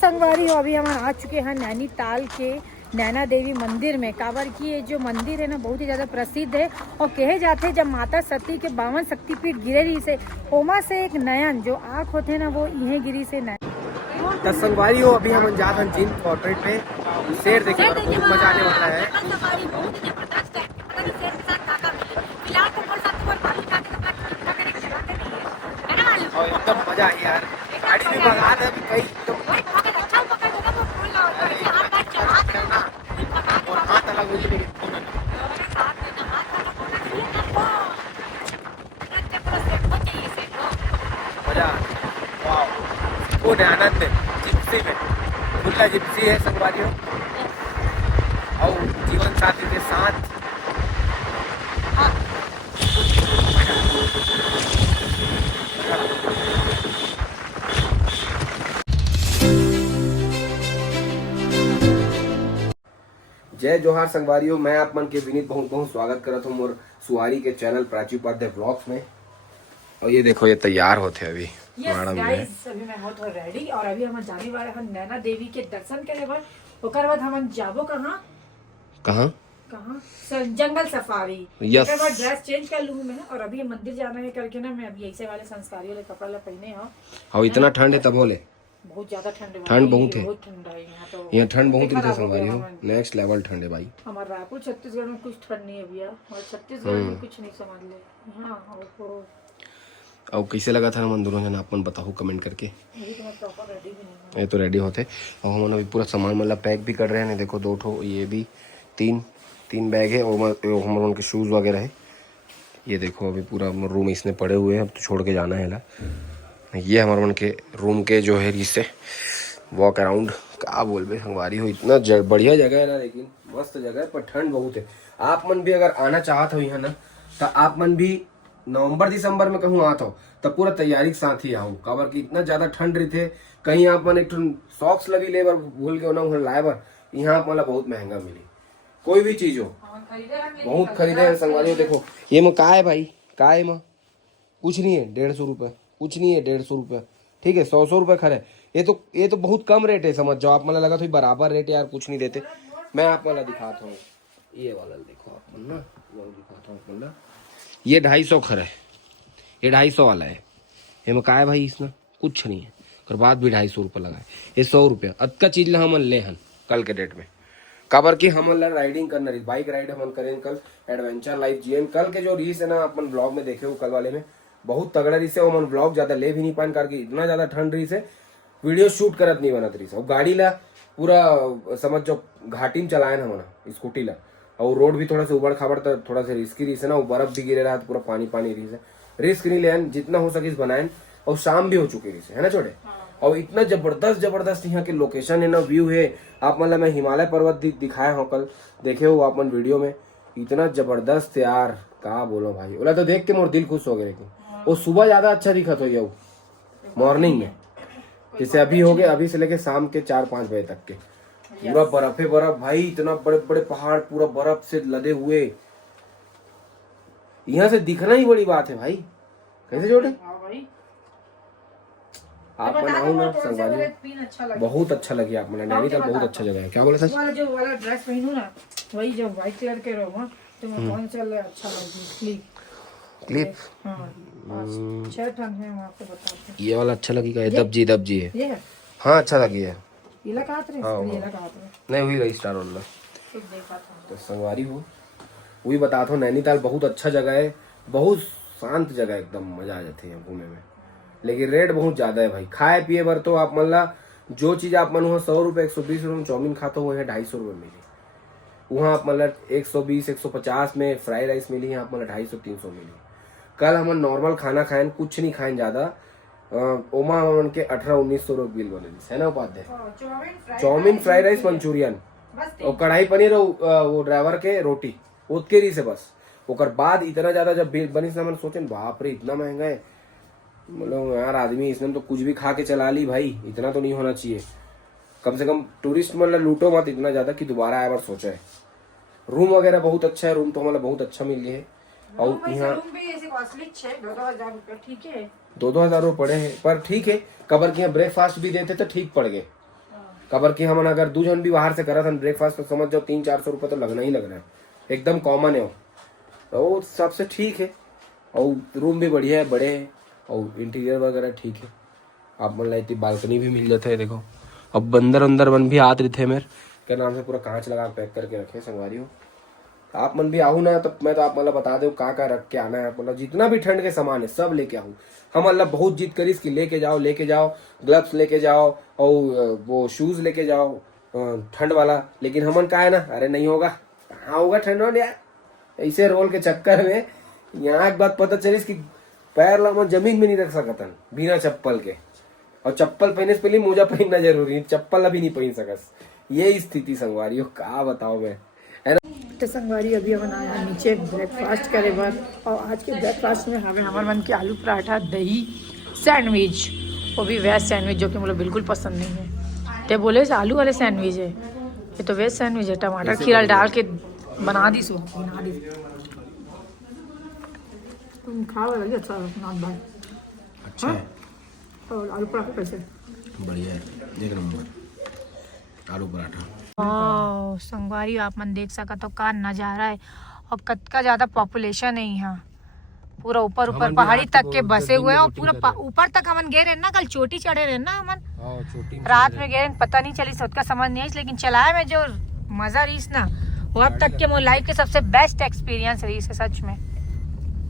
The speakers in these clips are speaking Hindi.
संगवारी हो अभी हम आ चुके हैं नैनीताल के नैना देवी मंदिर में। कांवर की ये जो मंदिर है ना बहुत ही ज्यादा प्रसिद्ध है और कहे जाते हैं जब माता सती के 52 शक्तिपीठ गिरे रही से ओमा से एक नयन जो आँख होते हैं ना वो इन्हें गिरी से नयन। तो संगवारी हो अभी हम जा जिम पोर्ट्रेट पे शेर देखिए और बहुत मजा आने वाला है। और एकदम मजा है यार, गाड़ी भी भगा दे अभी कहीं तो और हाथ अलग हो जाएगी। मजा वाह वो आनंद जिप्सी में खुला जिप्सी है संगवारी हो और जीवन साथी के साथ जय जोहार संगवारियों, मैं आप मन के विनीत बहुत बहुत स्वागत करता हूँ मोर सुवारी के चैनल प्राची उपाध्याय व्लॉग्स में। और ये देखो ये तैयार होते अभी अभी मैं हो तो रेडी और अभी हम जाने वाले हैं नैना देवी के दर्शन करे बर। ओकर बाद हम जाबो कहाँ कहाँ जंगल सफारी। यस ओकर बाद ड्रेस चेंज कर लूँ मैं और अभी मंदिर जाना है करके ना मैं अभी ऐसे वाले संस्कारी वाले कपड़ा ला पहने हो। और इतना ठंड है तब बोले बहुत ज्यादा ठंड है, ठंड बहुत है ठंड है यहाँ तो। यहाँ ठंड बहुत है संगवारी हो, नेक्स्ट लेवल ठंड है भाई। हमारे रायपुर छत्तीसगढ़ में कुछ ठंड नहीं है भैया, और छत्तीसगढ़ में कुछ नहीं समझ ले। हाँ और कैसे लगा था हम दोनों जन आपन बताओ कमेंट करके। ये तो रेडी होते और हम अभी पूरा सामान मतलब पैक भी कर रहे हैं। देखो दो ठो ये भी तीन बैग है और हमारे उनके शूज़ वगैरह है। ये देखो अभी पूरा रूम इसमें पड़े हुए हैं, अब तो छोड़ के जाना है ना। ये हमारे उनके रूम के जो है इससे वॉक अराउंड क्या बोल बे संगवारी हो, इतना बढ़िया जगह है ना, लेकिन मस्त जगह है पर ठंड बहुत है। आप मन भी अगर आना चाहते हो यहाँ ना तो आप मन भी नवंबर दिसंबर में कहूँ आता हो तब पूरा तैयारी के साथ ही आओ। काबर की इतना ज्यादा ठंड रही थे, कहीं आप मन एक सॉक्स लगी ले बर भूल के ना लाए बर यहाँ आप मतलब बहुत महंगा मिली कोई भी चीज हो, बहुत खरीदे है संगवारी। देखो ये में का है भाई, का है में कुछ नहीं है, 150 रुपये कुछ नहीं है, 150 रुपये ठीक है, 100 रुपये खरे। ये तो बहुत कम रेट है, समझ जाओ आप। मतलब लगा तो बराबर रेट है यार, कुछ नहीं देते। मैं आप मतलब दिखाता हूँ ये वाला, देखो आप ना वो दिखाता हूँ मतलब ये 250 खरे, ये 250 वाला है। ये में का है भाई, इसमें कुछ नहीं है, और बाद भी 250 रुपये लगा है। ये 100 रुपये अतका चीज ला हम ले हन कल के डेट में। काबर की हम राइडिंग करना रही, बाइक राइड हम करें कल, एडवेंचर लाइफ जीएन। कल के जो रीस है ना अपन ब्लॉग में देखे हो कल वाले में बहुत तगड़ा रही से। मन ब्लॉग ज्यादा ले भी नहीं पान करके इतना ज्यादा ठंड रही से वीडियो शूट करत नहीं बनत रही से। और गाड़ी ला पूरा समझ जो घाटी में चलाए ना हमारा स्कूटी ला, और रोड भी थोड़ा सा उबड़ खाबड़ तो थोड़ा सा रिस्की रही से ना, बर्फ भी गिरे रहा तो पूरा पानी रही से। रिस्क नहीं ले जितना हो सके बनाए, और शाम भी हो चुकी रही से है ना छोटे। और इतना जबरदस्त यहाँ के लोकेशन है ना, व्यू है। आप मतलब मैं हिमालय पर्वत दिखाया हूँ कल, देखे हो आप वीडियो में, इतना जबरदस्त यार कहा बोलो भाई। बोला तो देख के मोर दिल खुश हो गया। लेकिन वो सुबह ज्यादा अच्छा दिखत हो गया मॉर्निंग में, जैसे अभी हो गए, अभी से लेके शाम के 4-5 बजे तक के पूरा बर्फे बर्फ भाई। इतना बड़े बड़े पहाड़ पूरा बर्फ से लदे हुए, यहाँ से दिखना ही बड़ी बात है भाई। कैसे छोटे आप बनाओ ना संगवारी, बहुत अच्छा लगे आप मतलब। नैनीताल बहुत अच्छा जगह है। क्या बोले सच, जो वाला ड्रेस पहनू ना वही जो व्हाइट कलर के रहो तो कौन सा अच्छा लगी क्लिप। ये वाला अच्छा लगेगा, ये दबजी है। हाँ अच्छा लगी है, नहीं हुई रही स्टार वाला तो संगवारी हो वही बताता हूँ। नैनीताल बहुत अच्छा जगह है, बहुत शांत जगह, एकदम मजा आ जाती है घूमने में। लेकिन रेट बहुत ज्यादा है भाई। खाए पिए बर तो आप मतलब जो चीज आप मन 100 रुपए 120 रुपए में चाउमीन खाते हो, 250 रुपए मिली। वहाँ आप मतलब 120-150 में फ्राइड राइस मिली, आप मतलब 250-300 मिली। कल हम नॉर्मल खाना खाए, कुछ नहीं खाए ज्यादा, ओमा मन के 1800-1900 रुपये बिल बने है ना Upadhyay. Chow mein fried rice Manchurian और कढ़ाई पनीर वो ड्राइवर के रोटी उतके रही से बस। ओकर बाद इतना ज्यादा जब बिल बनी से मन सोचे बाप रे इतना महंगा है। मतलब यार आदमी इसने तो कुछ भी खा के चला ली भाई, इतना तो नहीं होना चाहिए। कम से कम टूरिस्ट मतलब लूटो मत इतना ज्यादा कि दोबारा आए बार सोचे। रूम वगैरह बहुत अच्छा है, रूम तो मतलब बहुत अच्छा मिल गया है। और यहाँ 2-2 हजार रुपये पड़े हैं, पर ठीक है। कबर के यहाँ ब्रेकफास्ट भी देते तो ठीक पड़ गए। कबर की हम अगर 2 जन भी बाहर से करा था ब्रेकफास्ट तो समझ जाओ 300-400 रुपये तो लगना ही लग रहा है, एकदम कॉमन है वो सबसे ठीक है। और रूम भी बढ़िया है, बड़े है और इंटीरियर वगैरह ठीक है। आप मन लाई बालकनी भी मिल जाता है देखो। अब बंदर अंदर मन भी आते रहे मेरे क्या नाम से पूरा कांच लगा पैक करके रखे संगवारी हो। आप मन भी आहू ना तो मैं तो आप मतलब बता दो का रख के आना है, मतलब जितना भी ठंड के सामान है सब लेके आहू। हम मतलब बहुत जिद करी इसकी लेके जाओ ग्लव्स लेके जाओ और वो शूज लेके जाओ ठंड वाला, लेकिन हमन का है ना अरे नहीं होगा, कहाँ होगा ठंड वाला यार। ऐसे रोल के चक्कर में यहाँ एक बात पता चली कि पैर ला जमीन में नहीं रख सकता बिना चप्पल के, और चप्पल पहने से पहले मोजा पहनना जरूरी, चप्पल अभी नहीं पहन सकस। ये स्थिति संगवारी हो का बताओ मैं, है ना। तो संगवारी अभी हम आया नीचे ब्रेकफास्ट करे बाद, और आज के ब्रेकफास्ट में हमें हमारे मन के आलू पराठा, दही, सैंडविच, वो भी वेज सैंडविच जो कि मुझे बिल्कुल पसंद नहीं है। तो बोले आलू वाले सैंडविच है, ये तो वेज सैंडविच है, टमाटर खीरा डाल के बना दी सो बना दी। तुम खाओ लगी अच्छा नाथ भाई, अच्छा है। और आलू पराठा कैसे? बढ़िया है, एक नंबर आलू पराठा। संगवारी आप मन देख सका तो का नजारा है, और कतका ज्यादा पॉपुलेशन है यहाँ, पूरा ऊपर पहाड़ी तक के बसे हुए हैं, और पूरा ऊपर तक हमन गए रहे ना, कल चोटी चढ़े रहे ना हमन, रात में गए पता नहीं चली सबका समझ नहीं आई, लेकिन चलाए में जो मजा रही ना वो अब तक के मोर लाइफ के सबसे बेस्ट एक्सपीरियंस रही है सच में।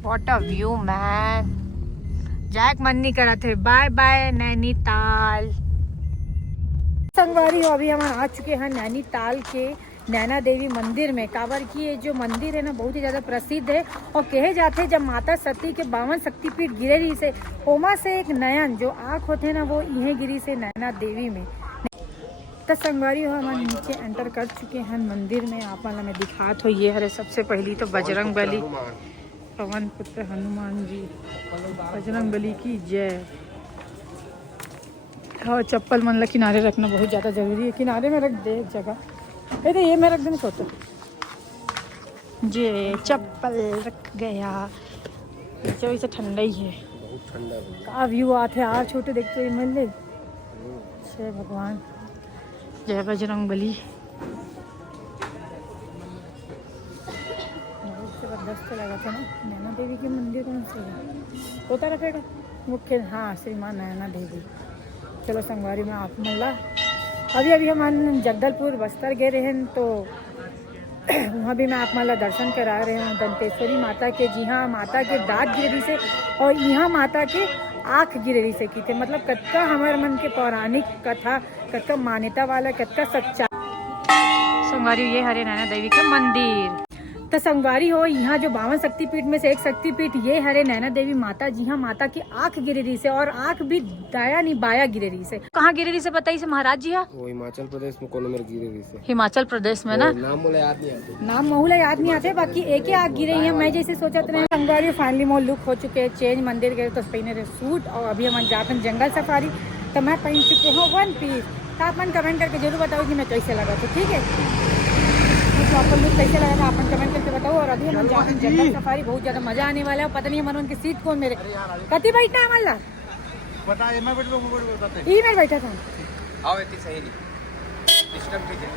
व्हाट अ व्यू मैन, जायक मन नहीं करा थे। Bye bye Nainital. संगवारी अभी हम आ चुके हैं नैनीताल के नैना देवी मंदिर में। काबर की ये जो मंदिर है ना बहुत ही ज्यादा प्रसिद्ध है, और कहे जाते जब माता सती के 52 शक्तिपीठ गिरे रही से ओमा से एक नयन जो आँख होते ना वो इन्हें गिरी से नैना देवी में। तो संगवारी हो हम नीचे एंटर कर चुके हैं मंदिर में। आप वाला मैं दिखात हो ये हरे सबसे पहली तो बजरंग बली, पवन पुत्र हनुमान जी, बजरंग बली की जय। और चप्पल मन ला किनारे रखना बहुत ज़्यादा जरूरी है, किनारे में रख दे एक जगह, अरे ये मैं रख देना सोचो जे चप्पल रख गया। नीचे वैसे ठंडा ही है, बहुत ठंडा है। का व्यू आते आ छोटे देखते हुए मंदिर। जय भगवान, जय बजरंग बली। जबरदस्त लगा था ना नैना देवी के मंदिर कौन से है होता रखेगा मुख्य, हाँ श्री माँ नैना देवी। चलो संगवारी में आप मल्ला अभी हम जगदलपुर बस्तर गए रहे हैं, तो वहाँ भी मैं आप माला दर्शन करा रहे हैं दंतेश्वरी माता के। जी हाँ, माता के दांत गिरवी से और यहाँ माता के आँख गिरवी से की थे। मतलब कतका हमारे मन के पौराणिक कथा, कतका मान्यता वाला, कतका सच्चा। संगवारी ये हरे नैना देवी का मंदिर। तो संगवारी हो यहाँ जो 52 शक्तिपीठ में से एक शक्तिपीठ ये हरे नैना देवी माता। जी हाँ, माता की आँख गिरे रही से, और आँख भी दाया नहीं बाया गिरे रही से। कहाँ गिरे रही से बताइए से महाराज जी? हाँ वो हिमाचल प्रदेश में कौन मेरे गिरे रही से, हिमाचल प्रदेश में ना, नाम मुझे याद नहीं आते, नाम महूला याद नहीं आते, बाकी एक ही आँख गिरे हैं। मैं जैसे सोचत रहे संगवारी फाइनली मोर लुक हो चुके हैं चेंज। मंदिर गए तो पहने रहे सूट, और अभी हम जाते हैं जंगल सफारी, तो मैं पहन चुके हूँ 1 पीस। तो आप मन कमेंट करके जरूर बताओ कि मैं कैसे लगा था, ठीक है? प्रॉपर लुक कैसे लगा था अपन कमेंट करके बताओ। और अभी हम जाते हैं जंगल सफारी, बहुत ज्यादा मजा आने वाला है। पता नहीं हमारे उनकी सीट कौन मेरे कति बैठना है मल्ला बता मैं बैठ ई में बैठा था। आओ इतनी सही नहीं सिस्टम ठीक है,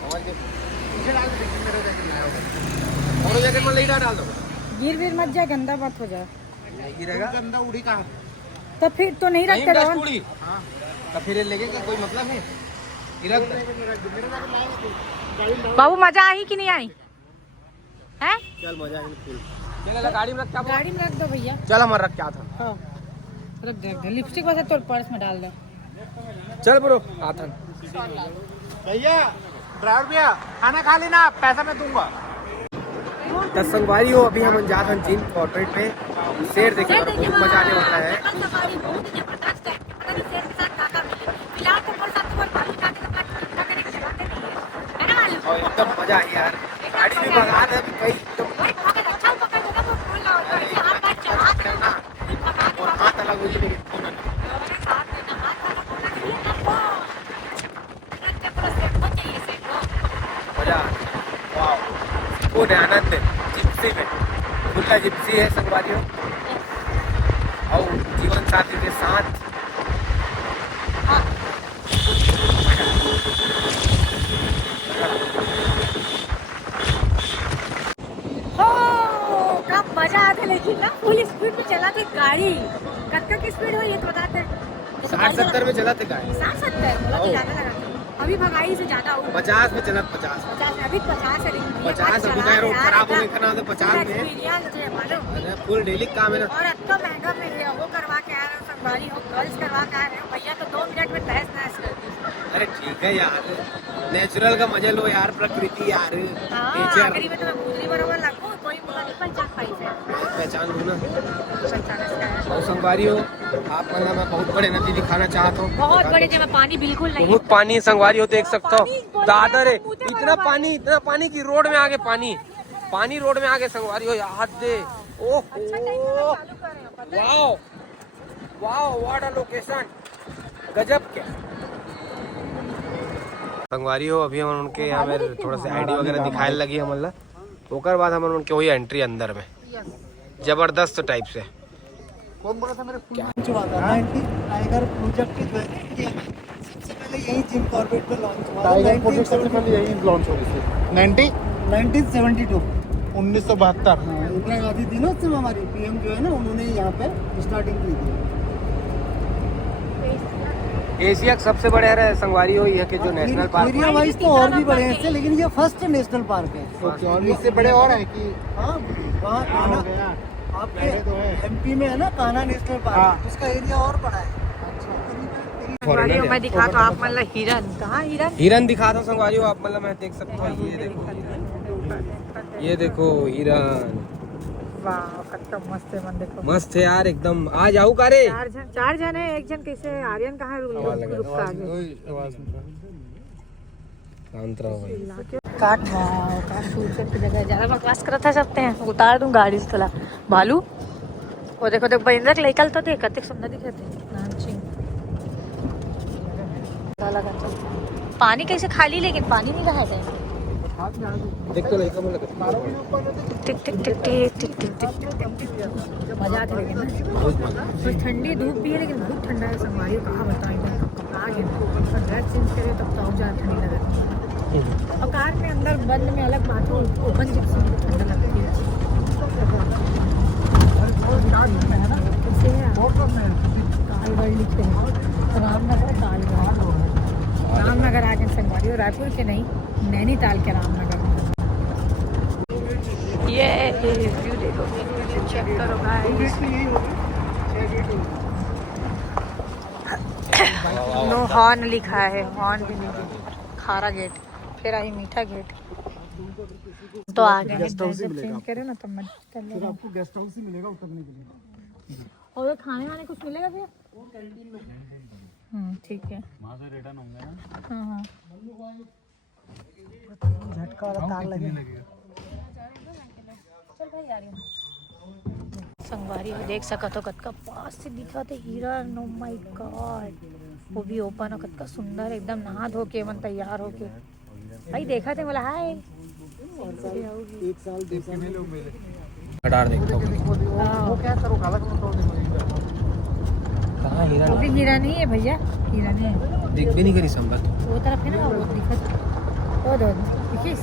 समझ के मुझे डाल दे मेरे जैकेट ना हो और जैकेट में ले डाल दो, गिर गिर मत जाए, गंदा मत हो जाए। नहीं गिरेगा, गंदा उड़ी कहां, तो फिर तो नहीं रखते रहो। हां तो फिर लेके का कोई मतलब है, बाबू मजा आई कि नहीं आई है? चल मजा आई फुल। चल गाड़ी में रख के, गाड़ी में रख दो भैया। चल हमारा रख क्या था, हाँ रख दे, लिपस्टिक वैसे तो पर्स में डाल दो। चल ब्रो आथन। भैया ड्राइवर भैया खाना खा लेना, पैसा मैं दूंगा। दस संगवारी हो अभी हम जात हन जिम कॉर्पोरेट पे, शेर देखिए बहुत मजा आने वाला है। और एकदम मजा आई यार, गाड़ी भी भगा दे कहीं एकदम, और हाथ अलग हो जाए मजा। वाह वो आनंद जिप्सी में, खुला जिप्सी है संगवारी हो, और जीवन साथी के साथ गाड़ी कत्का की स्पीड हो ये तो बताते 60-70 में चला थे गाड़ी 60-70 बोला तो ज्यादा लगा था। अभी भगाई से ज्यादा हो 50 में चला 50 अभी 50 है 50 अभी का रोड खराब होने का नाम 50 में एक्सपीरियंस है मालूम। अरे फुल डेली काम है ना। और इतना महंगा में है वो करवा के आ रहे हो संगवारी हो गर्ल्स करवा के आ रहे हो भैया तो 2 मिनट में तहस नहस कर दी। अरे ठीक है यार, नेचुरल का मजा लो यार, प्रकृति यार, नेचर। आखिरी में तो मैं भूलनी बराबर लगू कोई मुझे नहीं पहचान पाई से पहचान लो ना। पहचान और संगवारी हो आप, मतलब मैं बहुत बड़े नदी दिखाना चाहता हूँ, बहुत बड़े जगह पानी बिल्कुल नहीं बहुत पानी संगवारी हो, देख सकता हो दादर है, इतना पानी की रोड में आगे पानी रोड में आगे संगवारी हो याद दे। Oh wow wow what a location, गजब क्या संगवारी हो। अभी हम उनके यहाँ में थोड़ा सा आईडी वगैरह दिखाए लगी है, मतलब ओकर बाद हम उनके वही एंट्री अंदर में जबरदस्त टाइप से। कौन बोला था मेरे क्या टाइगर प्रोजेक्ट जो है ये सबसे पहले यही जिम कॉर्बेट में लॉन्च हुआ टाइगर प्रोजेक्ट सबसे पहले यही लॉन्च हो गई थी 1972 1972। इंदिरा गांधी थी ना उस समय हमारी पीएम जो है ना, उन्होंने यहाँ पे स्टार्टिंग की थी। एशिया का सबसे बड़े है संगवारी हो ये कि जो नेशनल पार्क एरिया वाइज तो और भी बड़े हैं इससे, लेकिन ये फर्स्ट नेशनल पार्क है। ओके, और इससे बड़े और हैं कि हाँ वहाँ कान्हा आपके तो है। एमपी में है ना कान्हा नेशनल हाँ। पार्क, उसका एरिया और बड़ा है। संगवारी हो मैं दिखा तो आप मतलब हिरन कहाँ हिरन दिखा दो संगवारी हो आप, मतलब मैं देख सकता हूँ। ये देखो हिरन, वाह कितना मस्त है मन देखो मस्त है यार एकदम। आ जाऊ का रे, 4 जन है, एक जन कैसे आर्यन कहाँ है रुक का आगे शांत रहो भाई। काट फूट की जगह ज्यादा बकवास करता सकते हैं, उतार दूं गाड़ी से थोड़ा भालू। वो देखो देखो बहिंद्र निकल तो देख कते सुंदर दिखे थे। पानी कैसे खाली, लेकिन पानी नहीं रहा है। देख तो लड़का बोला टिक टिक टिक टिक टिक टिक टिक मजा आता है लेकिन ना। तो ठंडी धूप भी है लेकिन बहुत ठंडा है संगवारी को, कहाँ बताऊँ एकदम कपड़ा गया ड्रेस चेंज करे तब तो और ज़्यादा ठंडी लगती है। और कार में अंदर बंद में अलग बात हो, ओपन जिप्सी में ठंडा लगती है। कैसे है कालगढ़ लिखते हैं, रामनगर कालगढ़, रामनगर आ गए संगवारी और रायपुर के नहीं नैनीताल के रामनगर। ये व्यू देखो, चेक करो गाइस। नो हॉर्न लिखा है, हॉर्न भी नहीं। खारा गेट, फिर आई मीठा गेट। तो आगे गेस्ट हाउस ही चेंज मिलेगा करे ना तो मत फिर आपको गेस्ट हाउस ही मिलेगा उतरने के लिए। और खाने वाने कुछ मिलेगा भैया? ठीक है। वहाँ से रिटर्न होंगे ना। हाँ हाँ झटका वाला तार लगेगा। चल भाई आ रही हूँ। संगवारी हो देख सकत हो कतका पास से दिखा थे हिरन। ओ माय गॉड, वो भी ओपन हो, कतका सुंदर एकदम नहा धो के मन तैयार हो के भाई देखा थे बोला हाय। एक साल 2 साल में लोग मिले। कटार देखता हूँ वो क्या करो काला कलर तो कहाँ वो हिरन, भी हिरन ही है भैया, हिरन है। देख भी नहीं करी संभल। वो तरफ है ना वो दिखा, वो दो देखिए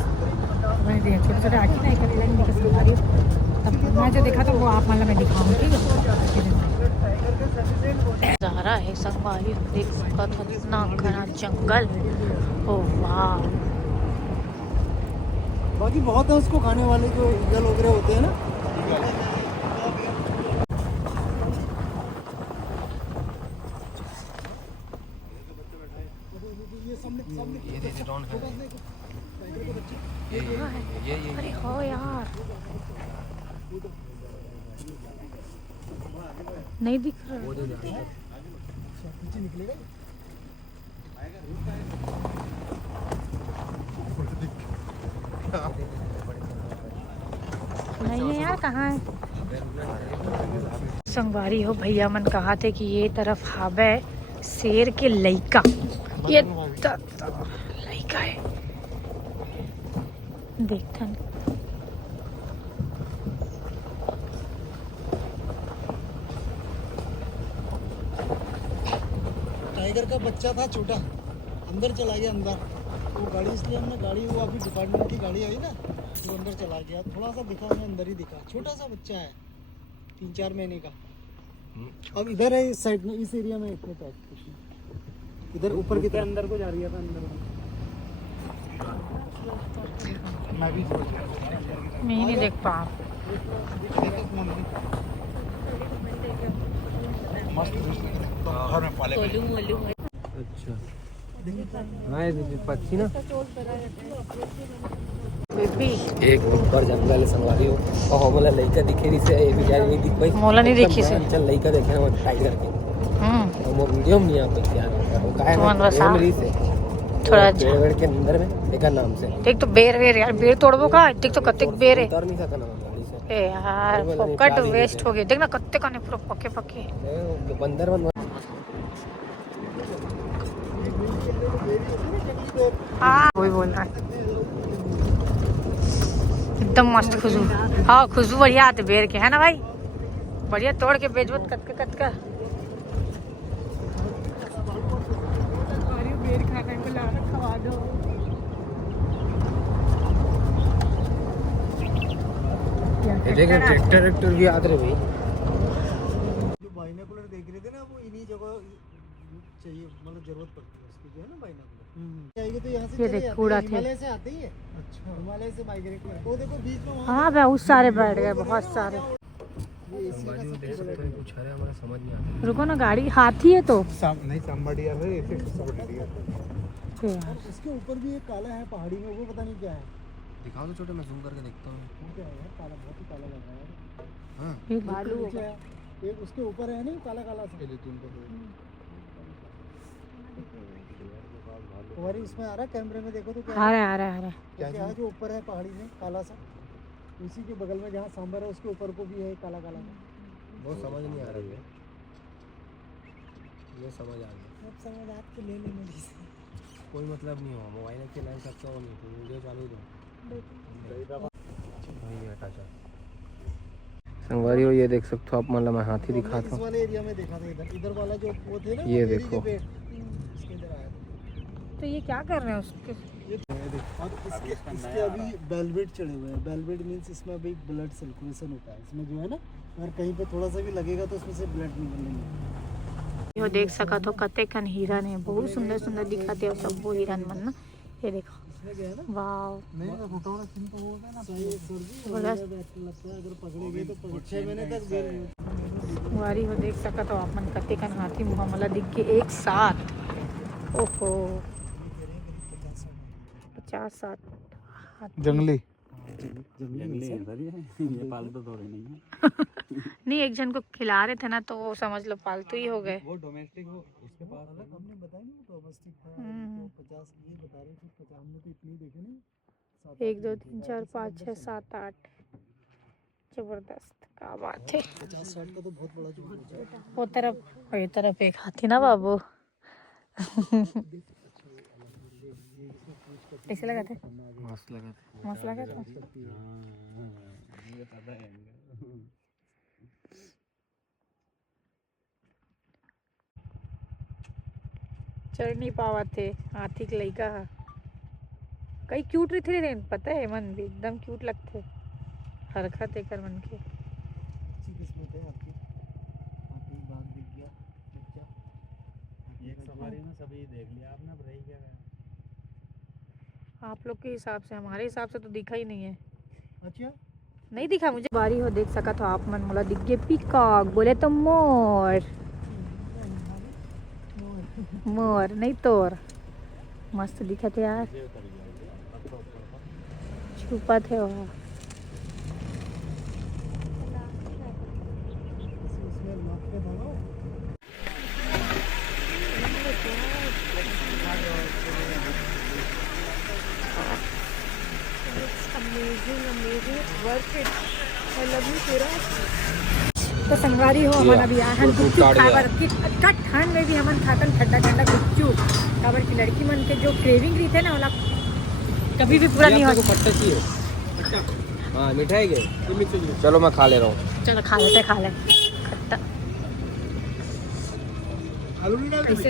मैंने देखा छोटे छोटे आँखें नहीं कभी लगी दिखा संगवारी। तब मैं जो देखा तो वो आप मतलब मैं दिखाऊँ ठीक है। नज़ारा है संगवारी, देख सकता था इतना घना जंगल। ओ वाह, बाकी बहुत है उसको खाने वाले जो ईगल वगैरह होते हैं ना। अरे हो यार नहीं दिख रहा। नहीं है यार, कहाँ है? संगवारी हो भैया मन कहा थे कि ये तरफ हावे शेर के लइका, ये लइका है देखता नहीं। टाइगर का बच्चा था छोटा, अंदर चला गया अंदर। वो गाड़ी इसलिए हमने गाड़ी, वो अभी डिपार्टमेंट की गाड़ी आई ना, वो अंदर चला गया। थोड़ा सा दिखा, मैं अंदर ही दिखा, छोटा सा बच्चा है 3-4 महीने का। अब इधर है इस साइड में, इस एरिया में इतने पैक इधर ऊपर की तरफ अंदर को जा रही है अंदर मैं भी मैं नहीं देख पा मस्त घर में पाले अच्छा हाँ ये पक्षी ना बेबी एक ऊपर जंगल संगवारी हो और मोला लइका दिखे रही से ये बिचारी नहीं दिख पाई मोला नहीं देखी से चल लइका देखे ना टाइट करके और वो वीडियो में नहीं आ पाई यार वो काहे तुमन बस आ। मेमोरी से थोड़ा पेड़ के अंदर में देखा नाम से देख तो बेर वेर यार बेर तोड़बो का देख तो कत्ते बेर है उतर नहीं सकता ना गाड़ी से ए यार फोकट वेस्ट हो गई देख ना कत्ते कने पूरा पके पके बंदर हाँ वही बोल रहा है एकदम मस्त खुशबू हाँ खुशबू बढ़िया आते बेर के है ना भाई बढ़िया तोड़ के बेचबो कत का बेर खवा दो देखो ट्रैक्टर भी आते रहे भाई जो बाइनोकुलर देख रहे थे ना वो इन्हीं जगह चाहिए, मतलब जरूरत पड़ती है उसकी जो है ना बाइनोकुलर जाएगी तो यहाँ से ये चले देख, जाते कूड़ा हैं, थे। हिमालय से आते ही है। अच्छा हिमालय से माइग्रेट करते वो देखो बीच में वहाँ हाँ बहुत सारे बैठ गए बहुत सारे ये एशिया का सबसे बड़ा कुछ है हमारा समझ नहीं आता रुको ना गाड़ी हाथी है तो नहीं somebody है ऐसे somebody है इसके ऊपर भी एक काला है पहाड़ी में, वो पता नहीं क्या है। दिखाओ तो छोटे मैं जूम करके देखता हूँ वो क्या है यार, काला बहुत ही काला लग रहा है। हाँ ये बालू होगा एक उसके ऊपर है नहीं काला काला सा तुम्हारी इसमें आ रहा है कैमरे में देखो तो क्या आ है? रहा है आ रहा है आ रहा है क्या है जो ऊपर है पहाड़ी में काला सा, उसी के बगल में जहाँ सांबर है उसके ऊपर को भी है काला काला सा। वो समझ नहीं आ रही है ये समझ आ गया अब समझ आपको ले लेने जैसे कोई मतलब नहीं हो मोबाइल के लाइन सकता हो नहीं तो वीडियो चालू दो संगवारी हो ये देख सकते हो आप मतलब मैं हाथी दिखाता इस हूँ वाले एरिया में देखा था इधर इधर वाला जो वो थे ना ये वो देखो। मेरी जो पेड़, इसके इधर आया था। तो ये क्या कर रहे हैं उसके और इसके अभी बेलवेट चढ़े हुए हैं। बेलवेट मीन्स इसमें अभी ब्लड सर्कुलेशन होता है इसमें जो है ना, अगर कहीं पे थोड़ा सा भी लगेगा तो उसमें से ब्लड निकलने यो देख सका तो कते कन हिरन है बहुत सुंदर सुंदर दिखाते हो सब वो हिरन मन ना ये देखो इसमें गया ना वाव नहीं रोटाना सिंह तो हो गया ना सही सर्दी बोला लगता है अगर पकड़े गए तो 6 महीने तक बेल नहीं। वारी हो देख सका तो आप मन कते कन हाथी मुहामला दिख के एक साथ ओहो 50-60 हाथी जंगली ये पालतू थोड़े नहीं है। नहीं एक जन को खिला रहे थे ना तो वो समझ लो पालतू ही हो गए वो डोमेस्टिक हो उसके पास हमने बताया नहीं डोमेस्टिक था तो 50 ये बता रहे थे 50 हमने तो इतनी देखे नहीं 1 2 3 4 5 6 7 8 जबरदस्त क्या बात है 50-60 का तो बहुत बड़ा झूठ हो जाएगा। वो तरफ और ये तरफ एक हाथी ना बाबू कैसे लगा थे मस्त लगा मस्त लगा था चढ़ नहीं पावा थे हाथी के लइका कई क्यूट रही थे पता है मन भी एकदम क्यूट लगते हरकत एकर मन के अच्छी किस्मत है आपकी, आपकी बात दिख गया बच्चा। एक सवारी में सभी देख लिया आपने, अब रही क्या गया। आप लोग के हिसाब से हमारे हिसाब से तो दिखा ही नहीं है अच्छा नहीं दिखा मुझे बारी हो देख सका तो आप मन मोला दिख गए पीकॉक बोले तो मोर मोर नहीं तोर मस्त दिखा थे यार छुपा थे वहाँ इसमें नाक पे धागा तो संगवारी हो हमन अभी आहन गुपचुप गुपचुप काट खाबर गया। कि अच्छा ठंड में भी हमन खातन ठंडा ठंडा गुपचुप काबर की लड़की मन के जो क्रेविंग रही थे ना वाला कभी भी पूरा नहीं आपको होता खट्टा चाहिए हाँ मिठाई के चलो मैं खा ले रहा हूँ चलो खा लेते खट्टा आलू नहीं डाल कैसे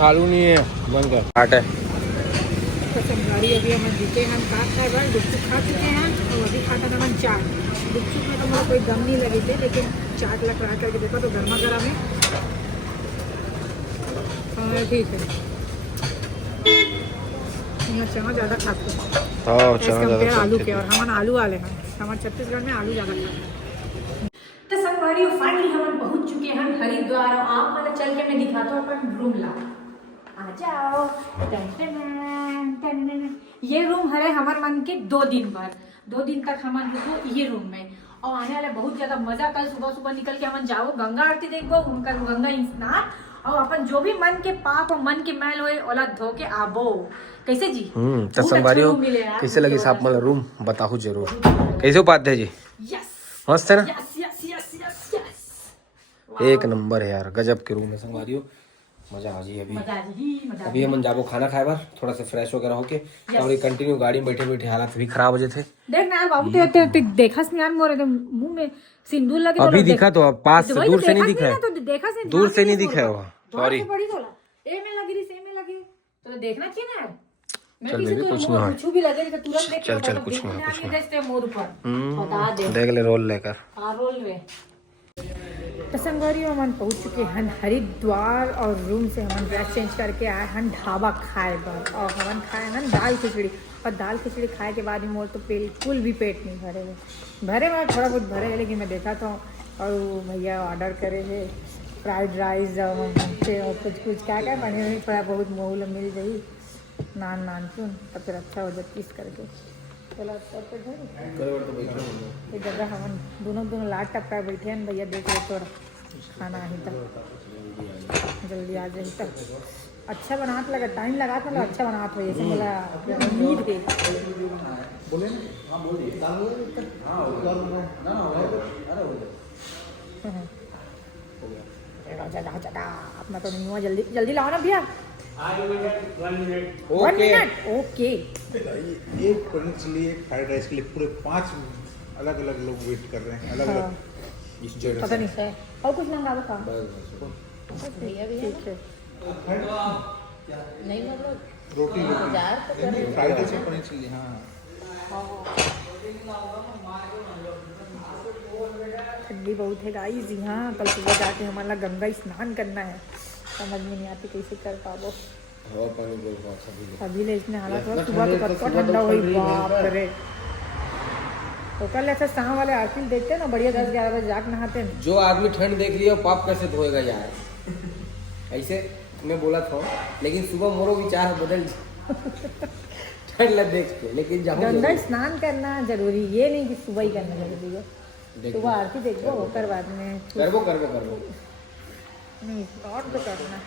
आलू नहीं है बंद कर काट है तो संगारी अभी हम जीते हम का खाए बार गुपचुप खा चुके हैं और अभी खाता था हम चाट। गुपचुप में तो मुझे कोई दम नहीं लगी थी, लेकिन चाट लग रहा करके देखा तो गर्मा गर्म है। हाँ ठीक है, यहाँ चना ज़्यादा खाते हैं हाँ एज कम्पेयर आलू के, और हमारे आलू वाले हैं, हमारे छत्तीसगढ़ में आलू ज़्यादा खाते हैं। तो संगवारी फाइनली हम पहुंच चुके हैं हरिद्वार, और आप मतलब चल के मैं दिखाता हूँ अपन रूम ला आ जाओ। ये रूम है हमारे मन के 2 दिन भर, 2 दिन तक हम रुको ये रूम में, और आने वाले बहुत ज्यादा मजा। कल सुबह सुबह निकल के हम जाओ गंगा आरती देखो, उनका गंगा स्नान, और अपन जो भी मन के पाप और मन के मैल होए ओला धो के आबो। कैसे जी? तो संगवारियों कैसे लगी साहब मतलब रूम बताओ जरूर। कैसे उपाध्याय जी? यस मस्त है ना? Yes yes yes yes yes, एक नंबर है यार, गजब के रूम है संगवारियों, मजा आ जी। अभी हम जाबो खाना खाए बार, थोड़ा सा फ्रेश वगैरह होके, और कंटिन्यू गाड़ी में बैठे बैठे हालात भी खराब हो जाते। देख ना बाबू ते देखा से यार मोरे मुंह में सिंदूर लगे तो अभी दिखा तो पास से, दूर से नहीं दिखा है, तो देखा से दूर से नहीं दिखा है। सॉरी बड़ी तोला ए में लगी री से में लगी तो देखना चाहिए ना यार। चल बेबी कुछ नहीं हो, कुछ भी लगे तो तुरंत देख चल चल कुछ नहीं हो, कुछ देखते मोर ऊपर बता दे, नहीं देख ले रोल लेकर। हां रोल वे। तो संगवारी हम पहुंच चुके हैं हरिद्वार, और रूम से हम ड्रेस चेंज करके आए हैं ढाबा खाए पर, और हम खाए हैं दाल खिचड़ी, और दाल खिचड़ी खाए के बाद ही मोर तो बिल्कुल भी पेट नहीं भरे हुए थोड़ा बहुत भरे है, लेकिन मैं देखा तो, और वो भैया ऑर्डर करे है फ्राइड राइस और कुछ क्या क्या बने हुए, थोड़ा बहुत मोहल मिल गई नान सुन, तो फिर अच्छा हो जाए पीस करके। चलो ये जगह हम दोनों लाट टपका बैठे हैं भैया, देख लो थोड़ा खाना ही तक जल्दी आ जाए तक। अच्छा बनात लगा, टाइम लगा था, मतलब अच्छा बनात हो जैसे मेरा उम्मीद गई। अपना तो नहीं हुआ, जल्दी जल्दी लाओ ना भैया। 1 मिनट ओके। एक पनीर चिली एक फ्राइड राइस के लिए पूरे 5 अलग अलग लोग वेट कर रहे हैं, अलग अलग इस जगह पता नहीं है और कुछ मंगा लो काम भैया भी ठीक है। नहीं मतलब रोटी फ्राइड राइस और पनीर चिली। हाँ ठंडी बहुत है गाइस यहाँ, कल सुबह जाके हमारा गंगा स्नान करना है, समझ में नहीं आती कैसे कर पाबो। अभी ले इसने हालत हो, सुबह तो कच्चा ठंडा हुई बाप रे। तो कल ऐसा शाम वाले आरती देखते ना बढ़िया, 10-11 बजे जाके नहाते हैं। जो आदमी ठंड देख लिया पाप कैसे धोएगा यार, ऐसे मैं बोला था, लेकिन सुबह मोरो विचार बदल ठंड लग देख के, लेकिन गंगा स्नान करना जरूरी, ये नहीं कि सुबह ही करना जरूरी है। सुबह आरती देखो होकर बाद में करबो नहीं और तो करना।